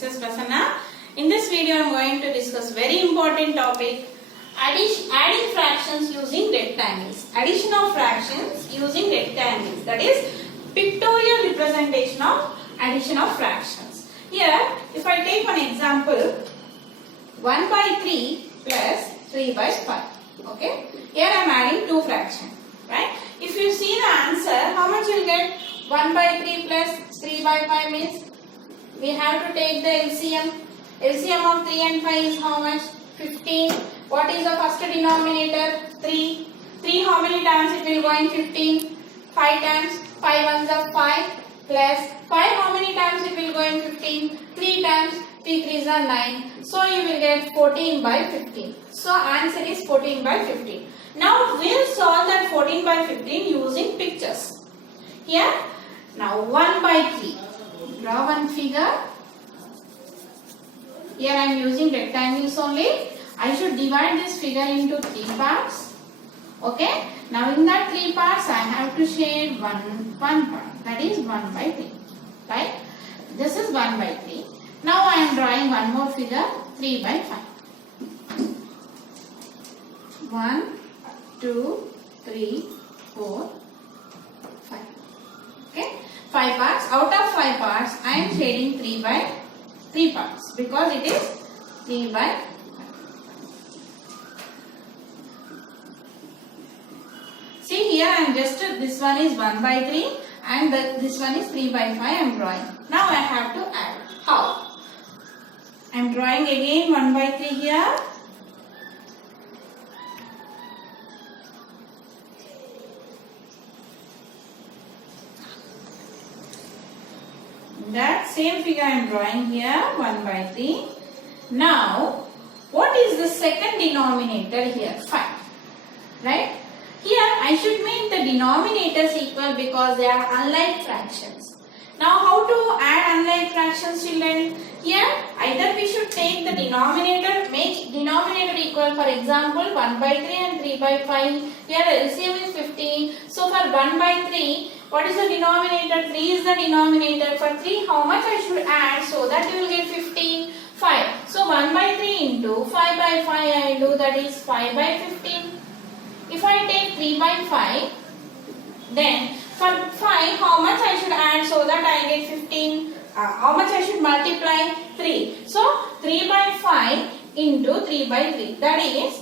This is Prasanna. In this video, I am going to discuss very important topic: adding fractions using rectangles. Addition of fractions using rectangles. That is pictorial representation of addition of fractions. Here, if I take one example, 1 by 3 plus 3 by 5. Okay. Here I am adding two fractions. Right. If you see the answer, how much you will get? 1 by 3 plus 3 by 5 means we have to take the LCM. LCM of 3 and 5 is how much? 15. What is the first denominator? 3. 3 how many times it will go in 15? 5 times. 5 ones are 5 plus 5 how many times it will go in 15? 3 times. 3 3s are 9. So you will get 14 by 15. So answer is 14 by 15. Now we will solve that 14 by 15 using pictures. Here, now 1 by 3. Draw one figure. Here I am using rectangles only. I should divide this figure into 3 parts. Okay. Now in that 3 parts I have to shade one part. That is 1 by 3. Right. This is 1 by 3. Now I am drawing one more figure, 3 by 5. 1, 2, 3, 4, 5. Okay. 5 parts. Out of 5 parts, I am shading 3 by 3 parts because it is 3 by 5. See here I am just, this one is 1 by 3 and this one is 3 by 5 I am drawing. Now I have to add. How? I am drawing again 1 by 3 here. That same figure I am drawing here 1 by 3. Now, what is the second denominator here? 5. Right? Here I should make the denominators equal because they are unlike fractions. Now how to add unlike fractions, children? Here either we should take the denominator, make denominator equal, for example 1 by 3 and 3 by 5. Here LCM is 15. So for 1 by 3, what is the denominator? 3 is the denominator. For 3, how much I should add so that you will get 15? 5. So 1 by 3 into 5 by 5 I will do, that is 5 by 15. If I take 3 by 5, then for 5, how much I should add so that I get 15? How much I should multiply? 3. So 3 by 5 into 3 by 3. That is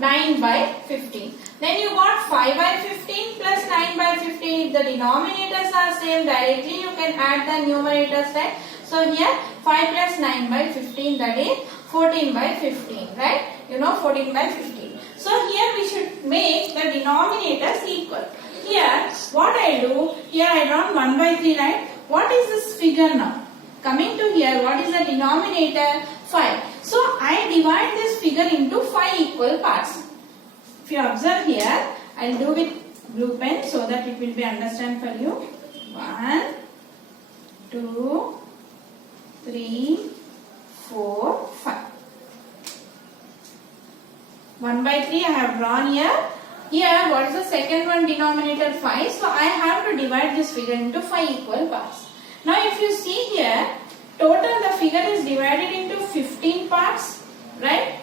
9 by 15. Then you got 5 by 15 plus 9 by 15. If the denominators are same, directly you can add the numerators, right? So here 5 plus 9 by 15, that is 14 by 15, right? You know 14 by 15. So here we should make the denominators equal. Here what I do, here I draw 1 by 3, right? What is this figure now? Coming to here, what is the denominator? 5. So I divide this figure into 5 equal parts. If you observe here, I will do with blue pen so that it will be understand for you. 1, 2, 3, 4, 5. 1 by 3 I have drawn here. Here, what is the second one? Denominator 5. So I have to divide this figure into 5 equal parts. Now if you see here, total the figure is divided into 15 parts, right?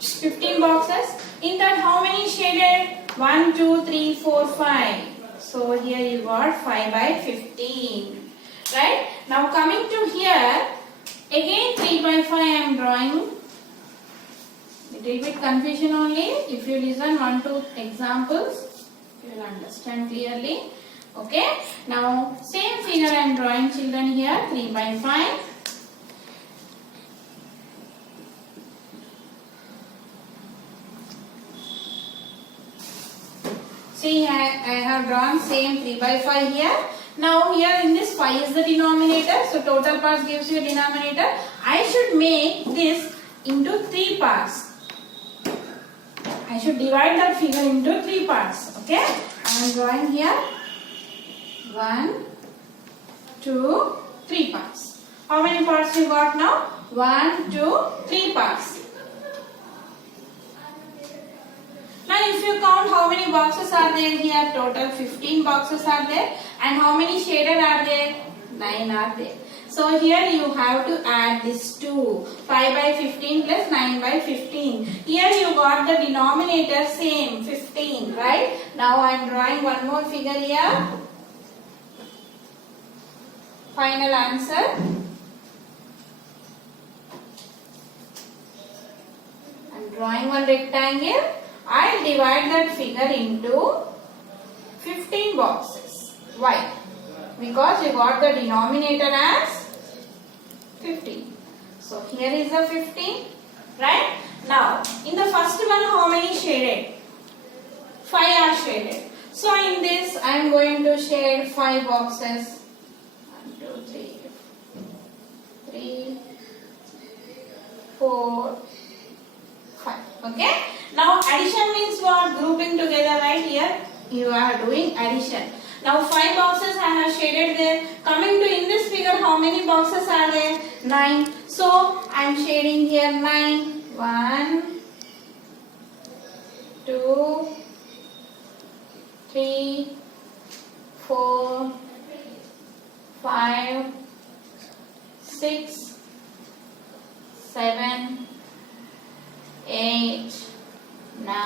15 boxes. In that how many shaded? 1, 2, 3, 4, 5. So here you got 5 by 15. Right? Now coming to here, again 3 by 5 I am drawing. Little bit confusion only. If you listen 1, 2 examples, you will understand clearly. Okay. Now same figure I am drawing, children, here 3 by 5. See, I have drawn same 3 by 5 here. Now here in this 5 is the denominator. So total parts gives you a denominator. I should make this into 3 parts. I should divide that figure into 3 parts. Okay. I am drawing here 1, 2, 3 parts. How many parts you got now? 1, 2, 3 parts. Now if you count how many boxes are there here, total 15 boxes are there, and how many shaded are there? 9 are there. So here you have to add this 2. 5 by 15 plus 9 by 15. Here you got the denominator same, 15, right? Now I am drawing one more figure here. Final answer. I am drawing one rectangle. I will divide that figure into 15 boxes. Why? Because you got the denominator as 15. So here is the 15, right? Now, in the first one, how many shaded? 5 are shaded. So in this, I am going to shade 5 boxes. 1, 2, 3, 4, 5. Okay? Now addition means what? Grouping together, right? Here you are doing addition. Now 5 boxes I have shaded there. Coming to in this figure, how many boxes are there? 9. So I am shading here 9. 1, 2, 3, 4, 5, 6, 7, 8, 9.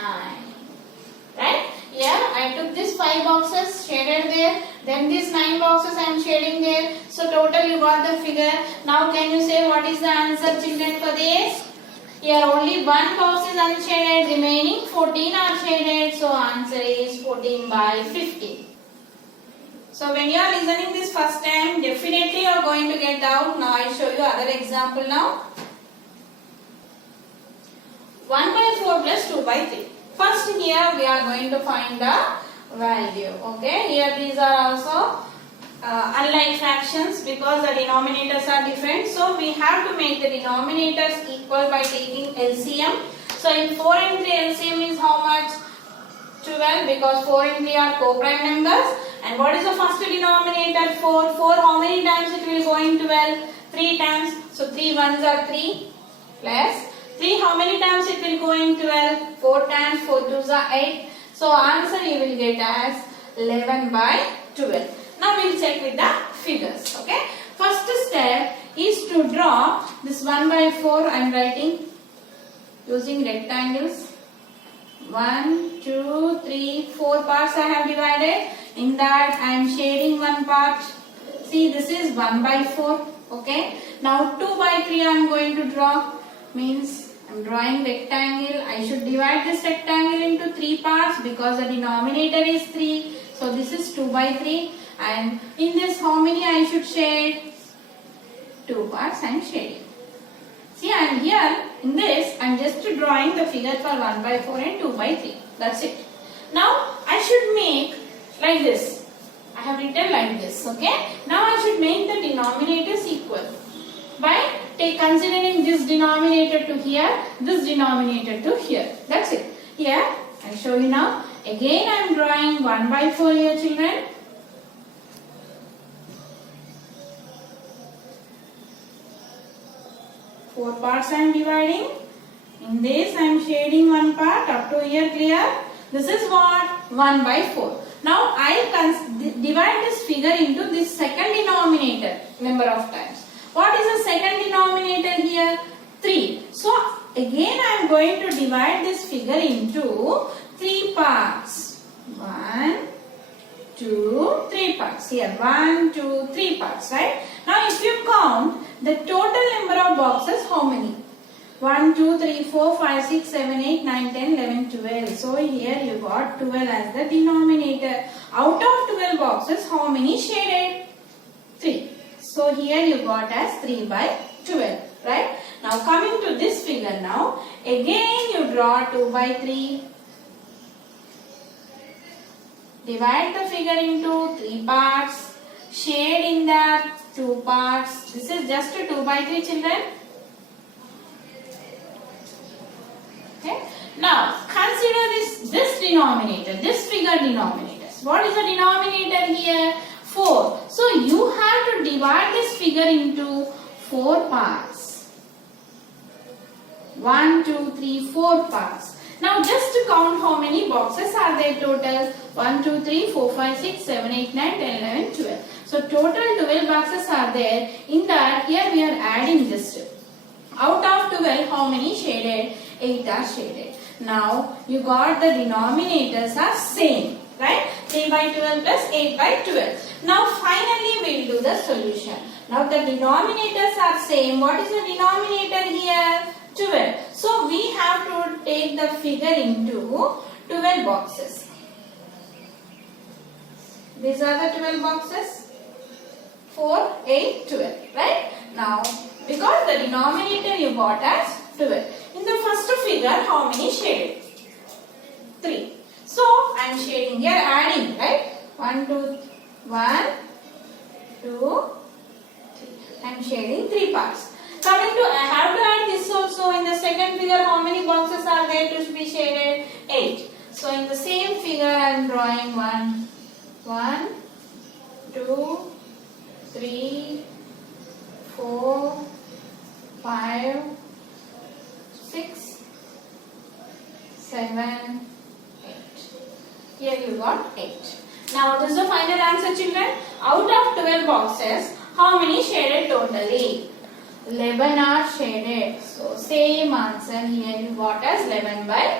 Right? Here I took these 5 boxes shaded there. Then these 9 boxes I am shading there. So total you got the figure. Now can you say what is the answer, children, for this? Here only one box is unshaded. Remaining 14 are shaded. So answer is 14 by 15. So when you are listening this first time, definitely you are going to get doubt. Now I will show you other example now. 1 by 4 plus 2 by 3. First here we are going to find the value. Okay, here these are also unlike fractions because the denominators are different. So we have to make the denominators equal by taking LCM. So in 4 and 3 LCM is how much? 12, because 4 and 3 are co-prime numbers. And what is the first denominator? 4. 4 how many times it will go in 12? 3 times. So 3 ones are 3 plus 3 how many times it will go in 12? 4 times. 4 twos are 8. So answer you will get as 11 by 12. Now we will check with the figures. Okay. First step is to draw this 1 by 4. I am writing using rectangles. 1, 2, 3, 4 parts I have divided. In that I am shading one part. See, this is 1 by 4. Okay. Now 2 by 3 I am going to draw. Means I am drawing rectangle. I should divide this rectangle into 3 parts because the denominator is 3. So this is 2 by 3. And in this how many I should shade? 2 parts I am shading. See, I am here in this I am just drawing the figure for 1 by 4 and 2 by 3. That's it. Now I should make like this. I have written like this. Okay. Now I should make the denominators equal by considering this denominator to here, this denominator to here. That's it. Here I will show you now. Again I am drawing 1 by 4 here, children. Four parts I am dividing. In this I am shading one part. Up to here clear. This is what? 1 by 4. Now I divide this figure into this second denominator number of times. What is the second denominator here? 3. So again I am going to divide this figure into 3 parts. 1, 2, 3 parts. Here 1, 2, 3 parts, right? Now if you count the total number of boxes, how many? 1, 2, 3, 4, 5, 6, 7, 8, 9, 10, 11, 12. So here you got 12 as the denominator. Out of 12 boxes, how many shaded? 3. So here you got as 3 by 12. Right? Now coming to this figure now. Again you draw 2 by 3. Divide the figure into 3 parts. Shade in that 2 parts. This is just a 2 by 3, children. Okay. Now consider this denominator, this figure denominators. What is the denominator here? 4. So you have to divide this figure into 4 parts. 1, 2, 3, 4 parts. Now just to count how many boxes are there total. 1, 2, 3, 4, 5, 6, 7, 8, 9, 10, 11, 12. So total 12 boxes are there. In that here we are adding just. Out of 12 how many shaded? 8 are shaded. Now you got the denominators are same. Right? 3 by 12 plus 8 by 12. Now finally we will do the solution. Now the denominators are same. What is the denominator here? 12. So we have to take the figure into 12 boxes. These are the 12 boxes. 4, 8, 12. Right? Now because the denominator you got as 12. In the first figure how many shaded? 3. So I am shading here, adding, right? 1, 2, 1, 2, 3. I am shading 3 parts. Coming to, I have to add this also. In the second figure, how many boxes are there to be shaded? 8. So in the same figure, I am drawing 1, 2, 3, 4, 5, 6, 7, here you got 8. Now this is the final answer, children. Out of 12 boxes, how many shaded totally? 11 are shaded. So same answer here you got as 11 by